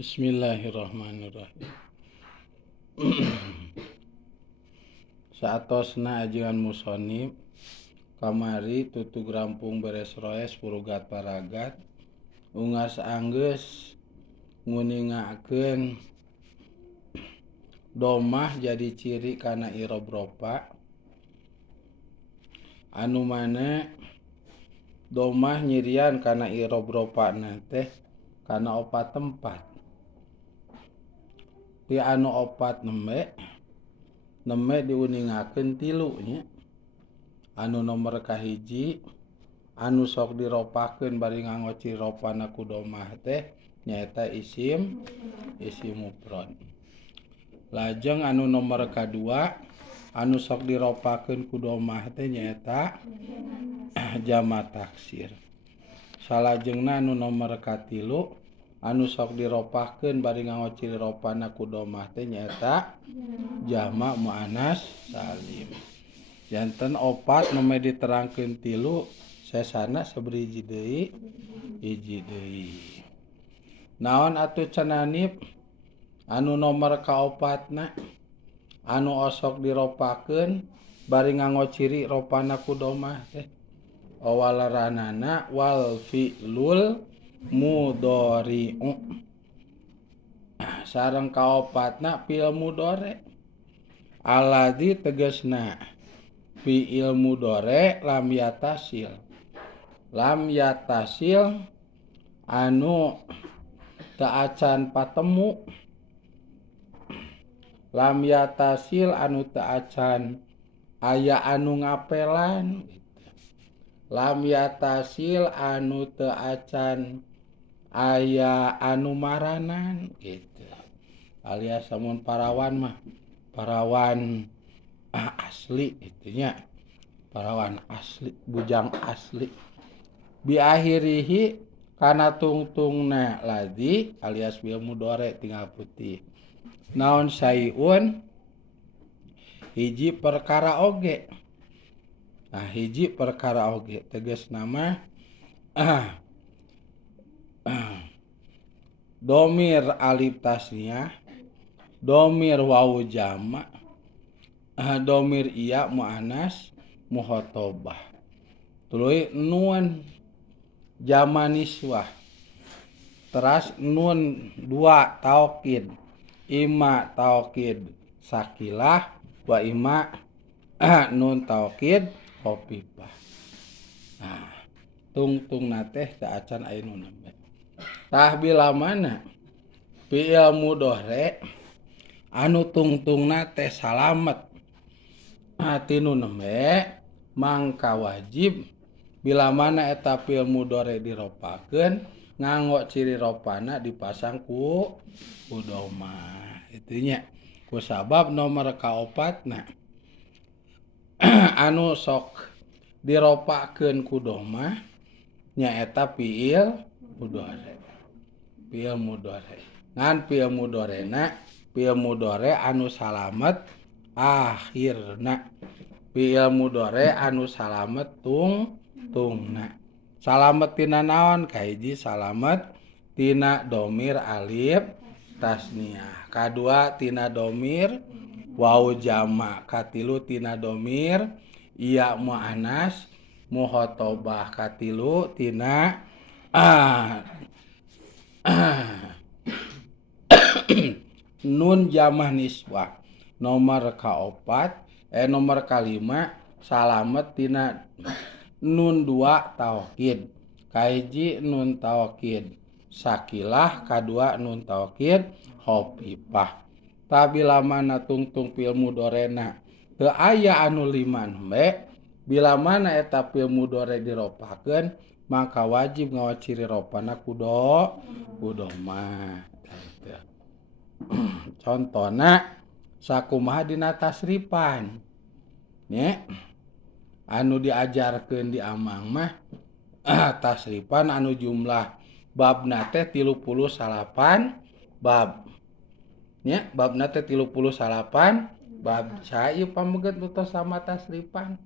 Bismillahirrahmanirrahim. Saatosna ajengan musonib kamari tutug rampung beres roes purugat paragat ungas anggeus nguningakeun domah jadi ciri kana irobropa anu mana domah nyirian kana irobropa teh kana opat tempat ti anu opat neme diuningakeun tilu nya. Anu nomor kahiji anu sok diropakeun bari nganggo ciropana ku domah teh nyaeta isim mufrad. Lajeng anu nomor kadua anu sok diropakeun ku domah teh nyaeta jamak taksir. Salajengna anu nomor katilu anu sok diropakeun bari nganggo ciri ropana ku domah teh nyaeta jamak muannas salim. Janten opat nu diterangkeun tilu sesana sabari hiji deui. Naon atuh cenanib anu nomor kaopatna anu osok diropakeun bari nganggo ciri ropana ku domah teh awalaranana wal fi'lul mudhari'u sareng kaopatna fi'il mudhari alladzi tegasna fi'il mudhari lam yatasil anu teu acan patemu lam yatasil anu teu acan aya anu ngapelan lam yatasil anu teu acan aya anu maranan gitu. Alias samun parawan mah parawan asli itunya. Parawan asli, bujang asli. Bi akhirihi kana tungtungna ladzi alias fi'il mudhari tinggal putih. Naon sayun hiji perkara oge. Nah, hiji perkara oge tegasna mah domir alif tasniah, domir wawu jamak, domir iya muannas muhotabah. Tuluy nun jamak niswah. Teras nun dua taukid, ima taukid sakilah wa ima nun taukid khafifah. Nah, tungtungna teh teu acan aya nu nembe. Tah bila mana fi'il mudhari anu tungtungna teh salamet tinu nembe mangka wajib bila mana eta fi'il mudhari diropakeun nganggo ciri ropana dipasang ku domah. Itunya kusabab nomor kaopatna anu sok diropakeun ku domah nyaeta fi'il mudhari. Fi'il mudhari. Ngan fi'il mudharina fi'il mudhari anu salamet akhirna. Fi'il mudhari anu salamet tungna. Salamet tina naon? Kahiji salamet tina domir alif tasniah. Kadua tina domir wawu jamak. Katilu tina domir iya muannas muhotabah. Katilu tina nun jamak niswah. Nomor kaopat nomor kalima salamet tina nun dua taukid. Kahiji nun taukid sakilah, kadua nun taukid khafifah. Tabila mana tungtung fi'il mudharina teu aya anu lima nembe bila mana eta fi'il mudhari diropakeun maka wajib ngawa ciri ropana ku domah. Contona sakumaha dina tasrifan nya anu diajarkeun di amang mah tasrifan anu jumlah babna teh 38 bab nya babna teh 38 bab saha ieu pameget nu tos sama tasrifan